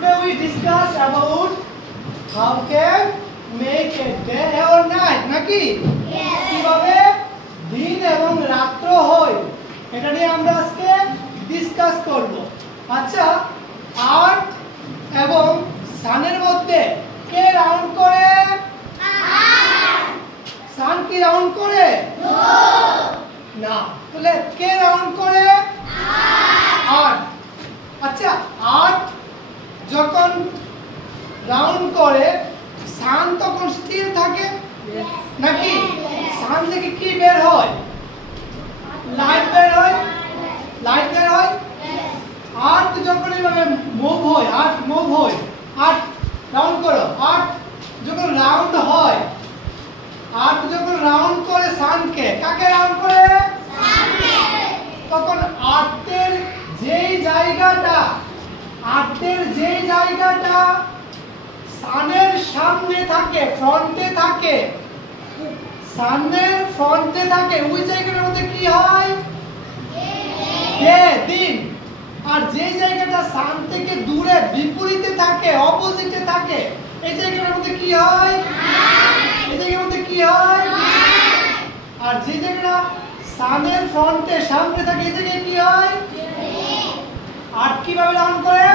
Today we discuss about how can make a day or night নাকি কিভাবে দিন এবং রাত্র হয় এটা নিয়ে আমরা আজকে ডিসকাস করব। আচ্ছা, আর্থ এবং সানের মধ্যে কে রাউন্ড করে? সান কি রাউন্ড করে? না। তাহলে কে রাউন্ড করে? আর্থ। আচ্ছা, আর্থ যখন রাউন্ড করে সান তখন স্থির থাকে নাকি? সান থেকে কি বের হয়? লাইট বের হয়। লাইট বের হয়। আর্থ যখন এইভাবে মুভ হয়, আর্থ মুভ হয়, আর্থ রাউন্ড করো, আর্থ যখন রাউন্ড হয়, আর্থ যখন রাউন্ড করে সানকে, কাকে রাউন্ড করে? সানকে। তখন আর্থের যেই জায়গাটা সানের সামনে থাকে, ফ্রন্টে থাকে, সানের ফ্রন্টে থাকে, ওই জায়গাটার মধ্যে কি হয়? দিন। আর যে জায়গাটা সান থেকে দূরে বিপরীতে থাকে, অপোজিটে থাকে, এই জায়গাটার মধ্যে কি হয়? এই জায়গার মধ্যে কি হয়? আর যে জায়গাটা সানের ফ্রন্টে সামনে থাকে, এই জায়গায় কি হয়? আর্থ কিভাবে রাউন্ড করে?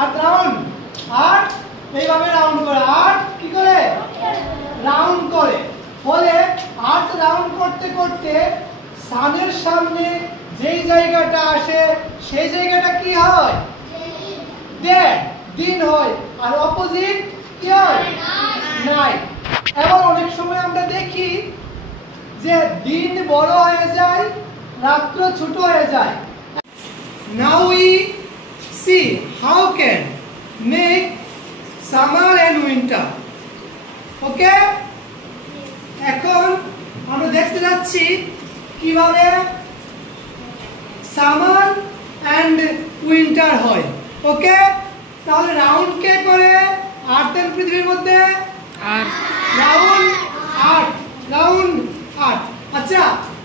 আর্থ রাউন্ড, আর্থ এইভাবে রাউন্ড করে, আর্থ কি করে? রাউন্ড করে। ফলে আর্থ রাউন্ড করতে করতে সানের সামনে যেই জায়গাটা আসে সেই জায়গাটা কি হয়? দিন হয়। আর অপোজিট কি হয়? নাইট। এবার অনেক সময় আমরা দেখি যে দিন বড় হয়ে যায়, রাত্র ছোট হয়ে যায়। Now we see how can make summer and winter. Okay? এখন আমরা দেখতে যাচ্ছি কিভাবে সামার এন্ড উইন্টার হয়। ওকে? তাহলে রাউন্ড কে করে? আর্থ এন্ড পৃথিবীর মধ্যে রাউন্ড আর্থ, রাউন্ড আর্থ। আচ্ছা,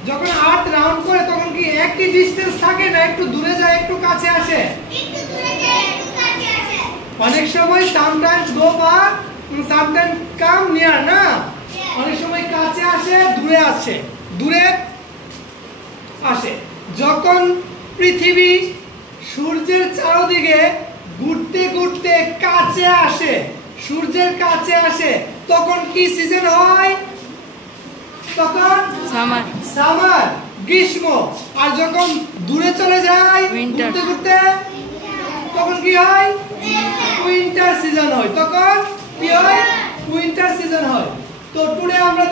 যখন আর্থ রাউন্ড করে তখন কি একই ডিসটেন্স থাকে না একটু দূরে যায়, একটু কাছে আসে? একটু দূরে যায়, একটু কাছে আসে। অনেক সময় sometimes go far, sometimes come near না? অনেক সময় কাছে আসে, দূরে আসে, দূরে আসে। যখন পৃথিবী সূর্যের চারদিকে ঘুরতে ঘুরতে কাছে আসে, সূর্যের কাছে আসে, তখন কি সিজন হয়? তখন সামার, গ্রীষ্ম। আর যখন দূরে চলে যায় ঘুরতে ঘুরতে, তখন কি হয়? উইন্টার সিজন হয়। তখন কি হয়? উইন্টার সিজন হয়। তো টুডে আমরা